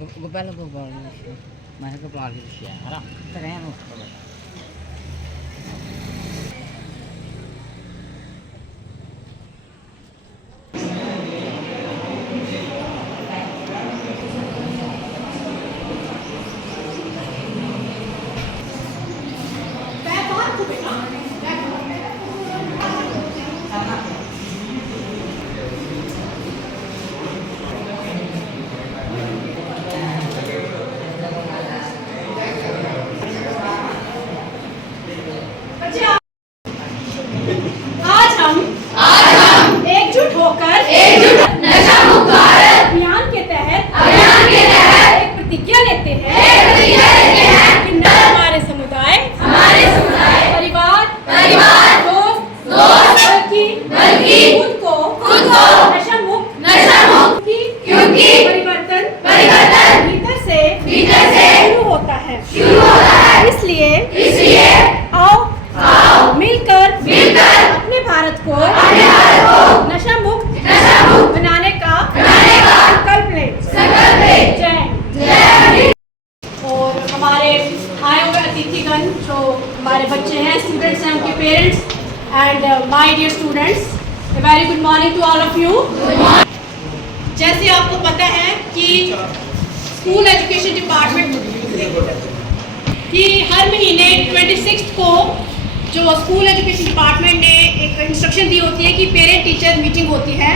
Gue bela gue bawa sih. Masa gue pelan di sini. Harap terang lu. आज हम एकजुट होकर नशा मुक्त भारत अभियान के तहत एक प्रतिज्ञा लेते हैं कि न हमारे समुदाय परिवार दोस्त बल्कि खुद को नशा मुक्त क्योंकि परिवर्तन भीतर से शुरू होता है। इसलिए आओ मिलकर अपने भारत को नशा मुक्त बनाने का संकल्प लें। जय। और हमारे आए हुए अतिथिगण जो हमारे बच्चे हैं, स्टूडेंट्स हैं, उनके parents and my dear students, very good morning to all of you. जैसे आपको पता है कि स्कूल एजुकेशन डिपार्टमेंट कि हर महीने 26 को जो स्कूल एजुकेशन डिपार्टमेंट ने एक इंस्ट्रक्शन दी होती है कि पेरेंट टीचर मीटिंग होती है।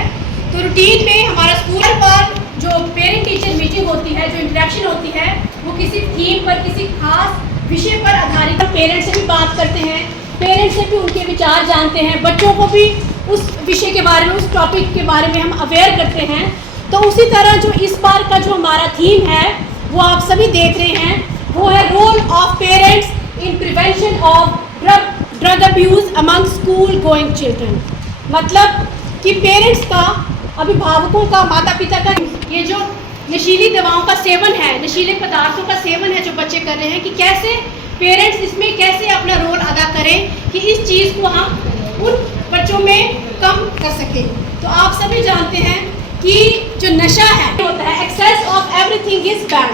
तो रूटीन में हमारा स्कूल पर जो पेरेंट टीचर मीटिंग होती है, जो इंटरेक्शन होती है, वो किसी थीम पर, किसी खास विषय पर आधारित। पेरेंट्स से भी बात करते हैं, पेरेंट्स से भी उनके विचार जानते हैं, बच्चों को भी उस विषय के बारे में, उस टॉपिक के बारे में हम अवेयर करते हैं। तो उसी तरह जो इस बार का जो हमारा थीम है वो आप सभी देख रहे हैं, वो है role of parents in prevention of drug abuse among school going children. मतलब कि पेरेंट्स का, अभिभावकों का, माता पिता का ये जो नशीली दवाओं का सेवन है, नशीले पदार्थों का सेवन है जो बच्चे कर रहे हैं, कि कैसे पेरेंट्स इसमें कैसे अपना रोल अदा करें कि इस चीज़ को हम उन बच्चों में कम कर सकें। तो आप सभी जानते हैं कि जो नशा है होता है, excess of everything is bad.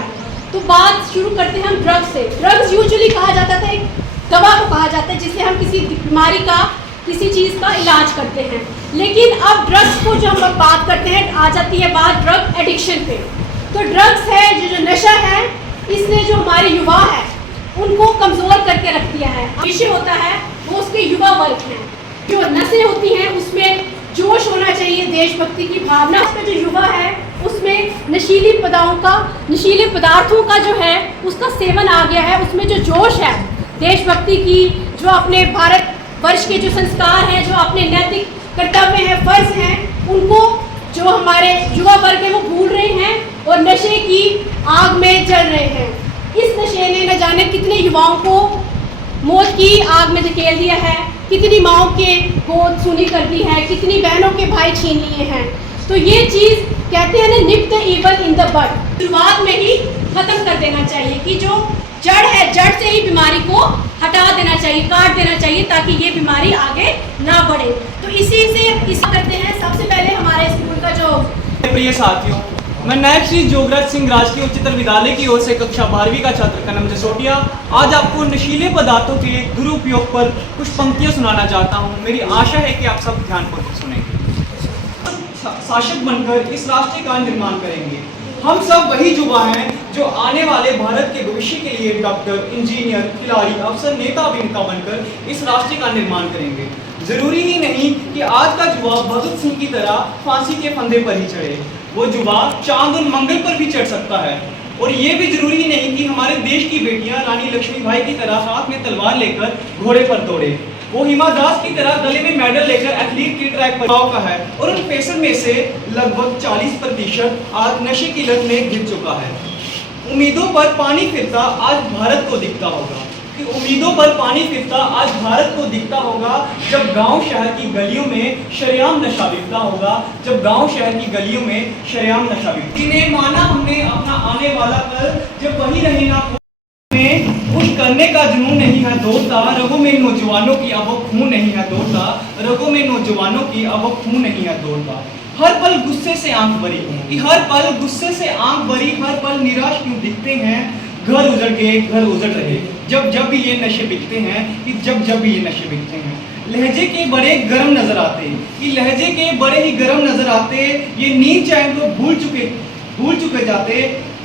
तो बात शुरू करते हैं हम ड्रग्स से। ड्रग्स यूजुअली कहा जाता था, एक दवा को कहा जाता है जिससे हम किसी बीमारी का, किसी चीज़ का इलाज करते हैं। लेकिन अब ड्रग्स को जो हम बात करते हैं, आ जाती है बात ड्रग एडिक्शन पे। तो ड्रग्स है जो नशा है, इसने जो हमारे युवा है उनको कमज़ोर करके रख दिया है। विषय होता है वो उसके युवा वर्ग हैं। जो नशे होती हैं उसमें जोश होना चाहिए, देशभक्ति की भावना। उसमें जो युवा है उसमें नशीले पदार्थों का जो है उसका सेवन आ गया है। उसमें जो जोश है देशभक्ति की, जो अपने भारत वर्ष के जो संस्कार हैं, जो अपने नैतिक कर्तव्य हैं, फर्ज हैं, उनको जो हमारे युवा वर्ग है वो भूल रहे हैं और नशे की आग में जल रहे हैं। इस नशे ने न जाने कितने युवाओं को मौत की आग में धकेल दिया है, कितनी माओं के गोद सुनी कर दी है, कितनी बहनों के भाई छीन लिए हैं। तो ये चीज़ कहते हैं ना, nip the evil in the bud. शुरुआत में ही ख़त्म कर देना चाहिए कि जो जड़ है, जड़ से ही बीमारी को हटा देना चाहिए, काट देना चाहिए, ताकि ये बीमारी आगे ना बढ़े। तो इसी करते हैं। सबसे पहले हमारे स्कूल का जो प्रिय साथियों, मैं नायब श्री जोगराज सिंह राजकीय उच्चतर विद्यालय की ओर से कक्षा 12वीं का छात्र कनम जसोटिया आज आपको नशीले पदार्थों के दुरुपयोग पर कुछ पंक्तियां सुनाना चाहता हूं। मेरी आशा है कि आप सब ध्यानपूर्वक सुनेंगे। शासक बनकर इस राष्ट्र का निर्माण करेंगे। हम सब वही युवा हैं जो आने वाले भारत के भविष्य के लिए डॉक्टर, इंजीनियर, खिलाड़ी, अफसर, नेता, अभिनेता बनकर इस राष्ट्र का निर्माण करेंगे। जरूरी ही नहीं कि आज का युवा भगत सिंह की तरह फांसी के फंदे पर ही चढ़े, वो युवा चांद और मंगल पर भी चढ़ सकता है। और ये भी जरूरी नहीं कि हमारे देश की बेटियां रानी लक्ष्मीबाई की तरह हाथ में तलवार लेकर घोड़े पर दौड़े। वो हिमा दास की तरह गले में मेडल लेकर एथलीट के ट्रैक पर का है। और उन पेसर में से लगभग 40% आज नशे की लत में घिर चुका है। उम्मीदों पर पानी फिरता आज भारत को दिखता होगा, कि उम्मीदों पर पानी फिरता आज भारत को दिखता होगा जब गांव शहर की गलियों में शरेआम नशा बिकता होगा, जब गांव शहर की गलियों में शरेआम नशा बिकता। इन्हें माना हमने अपना आने वाला कल, जब वही रहे ना में कुछ करने का जुनून नहीं है दौड़ता, रगों में नौजवानों की अब खून नहीं है दौड़ता, रगों में नौजवानों की अब खून नहीं है दौड़ता। हर पल गुस्से से आंख भरी, कि हर पल गुस्से से आंख भरी, हर पल निराश क्यों दिखते हैं, घर उजड़ के घर उजड़ रहे, जब जब भी ये नशे बिकते हैं, कि जब जब भी ये नशे बिकते हैं। लहजे के बड़े गरम नजर आते, कि लहजे के बड़े ही गरम नजर आते, ये नींद चैन को भूल चुके जाते,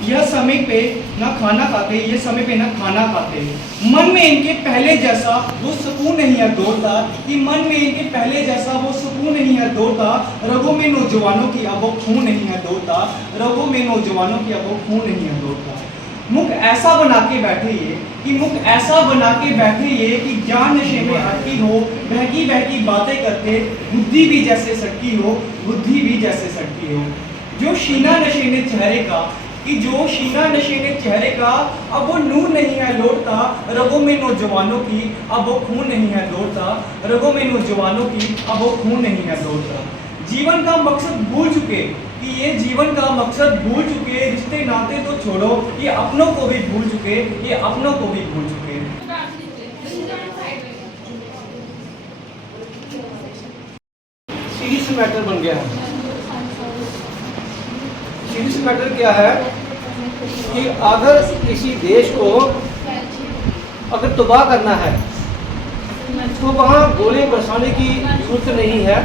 यह समय पे ना खाना खाते, ये समय पे ना खाना खाते। मन में इनके पहले जैसा वो सुकून नहीं है दौड़ता, कि मन में इनके पहले जैसा वो सुकून नहीं है दौड़ता, रगों में नौजवानों की अब वो खून नहीं है दौड़ता, रगों में नौजवानों की अब वो खून नहीं है दौड़ता। मुख ऐसा बना के बैठे ये, कि मुख ऐसा बना के बैठे ये, कि जान नशे में अटकी हो, बहकी बहकी बातें करते, बुद्धि भी जैसे सटकी हो, बुद्धि भी जैसे सटकी हो। जो शीना नशे ने चेहरे का, कि जो शीना नशे ने चेहरे का, अब वो नूर नहीं है लौटता, रगों में नौजवानों की अब वो खून नहीं है दौड़ता, रगों में नौजवानों की अब वो खून नहीं है दौड़ता। जीवन का मकसद भूल चुके, कि ये जीवन का मकसद भूल चुके, रिश्ते नाते तो छोड़ो, ये अपनों को भी भूल चुके, ये अपनों को भी भूल चुके। सीरियस मैटर बन गया है। सीरियस मैटर क्या है कि अगर किसी देश को अगर तबाह करना है तो वहाँ गोले बरसाने की जरूरत नहीं है।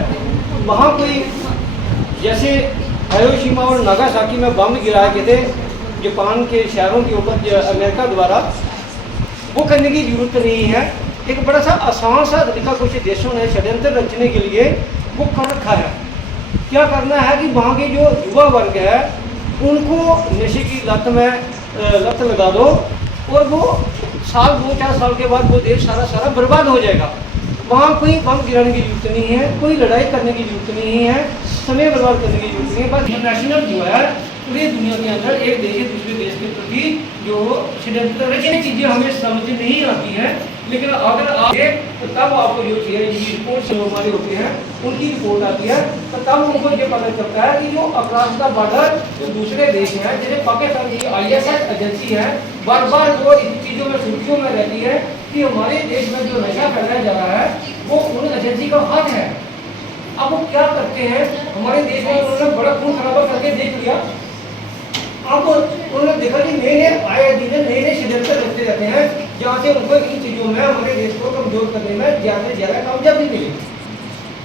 वहाँ कोई जैसे हिरोशिमा और नागासाकी में बम गिराए गए थे जापान के शहरों के ऊपर अमेरिका द्वारा, वो करने की जरूरत नहीं है। एक बड़ा सा आसान सा तरीका कुछ देशों ने षड्यंत्र रचने के लिए वो कर रखा है। क्या करना है कि वहाँ के जो युवा वर्ग है उनको नशे की लत लगा दो, और वो साल 2-4 साल के बाद वो देश सारा बर्बाद हो जाएगा। वहाँ कोई बम गिराने की जरूरत नहीं है, कोई लड़ाई करने की जरूरत नहीं है, समय बर्बाद करने की जरूरत नहीं है। बस इंटरनेशनल जो है पूरी दुनिया के अंदर एक देश दूसरे देश के प्रति जो षड्यंत्र रचने चीज़ें हमें समझ नहीं आती हैं, लेकिन अगर आप तो तब आपको जो चीज़ रिपोर्ट से हमारी होती है उनकी रिपोर्ट आती है, तो तब उनको ये पता चलता है कि जो अक्रॉस द बॉर्डर जो दूसरे देश हैं, जैसे पाकिस्तान की ISS एजेंसी है, बार बार जो इन चीज़ों में सुर्खियों में रहती है कि हमारे देश में जो नशा फैलाया जा रहा है वो उन एजेंसी का हाथ है। अब वो क्या करते हैं, हमारे देश में उन्होंने बड़ा खून खराबा करके देख लिया। अब उन्होंने देखा कि नए षड्यंत्र रचते रहते हैं, जहाँ से उनको इन चीज़ों में हमारे देश को कमजोर करने में ज़्यादा से ज़्यादा कामयाबी मिली।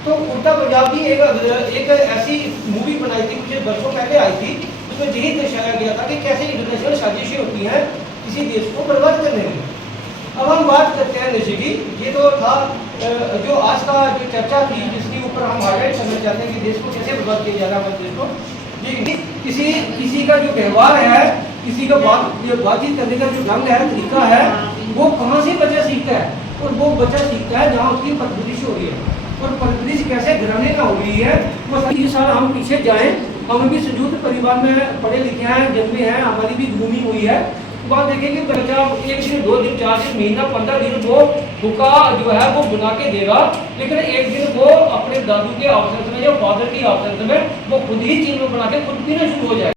तो उल्टा पंजाब की एक ऐसी मूवी बनाई थी, कुछ वर्षों पहले आई थी, उसमें यही दर्शाया गया था कि कैसे इंटरनेशनल साजिशें होती हैं किसी देश को बर्बाद करने में। अब हम बात करते हैं नशे की। ये तो था जो आज का जो चर्चा थी, जिसके ऊपर हम हाईलाइट करना चाहते हैं कि देश को कैसे बर्बाद किया जा रहा है। देश को किसी का जो व्यवहार है, किसी का बातचीत करने का जो ढंग है, तरीका है, वो कहाँ से बच्चा सीखता है, और वो बच्चा सीखता है जहाँ उसकी परवरिश हो रही है। और परवरिश कैसे घराने का हो रही है, वो सही साल हम पीछे जाएं, हम भी संयुक्त परिवार में पढ़े लिखे हैं, जन्मे हैं, हमारी भी ग्रूमिंग हुई है। तो आप देखेंगे बच्चा 1 दिन 2 दिन 4 दिन महीना 15 दिन वो हुक्का जो है वो बना के देगा, लेकिन एक दिन वो अपने दादू के अवसर में या फादर की अवसर में वो खुद ही चीज में बना के खुद पीना शुरू हो जाएगा।